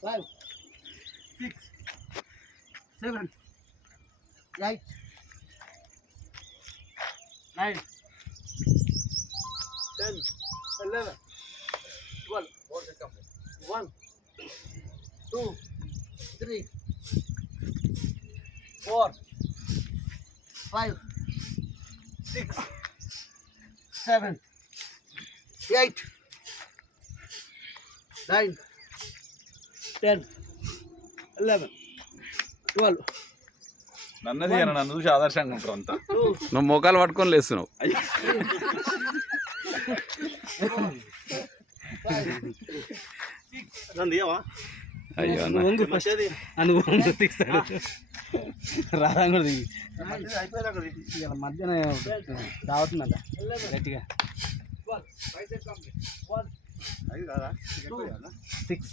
5, 6, 7, 8, 9, 10, 11, 12. 1, 2, 3, 4, 5, 6, 7, 8, 9, 10, 11, 12. నన్నది నన్ను చూసి ఆదర్శంగా ఉంటారు అంతా. నువ్వు మోకాలు పట్టుకొని లేస్తున్నావు. 5, 6, అయ్యో అన్న. రాదా దిగి మధ్యాహ్నం రావుతుందంట 11, గట్టిగా 12. 5 complete. 1, 6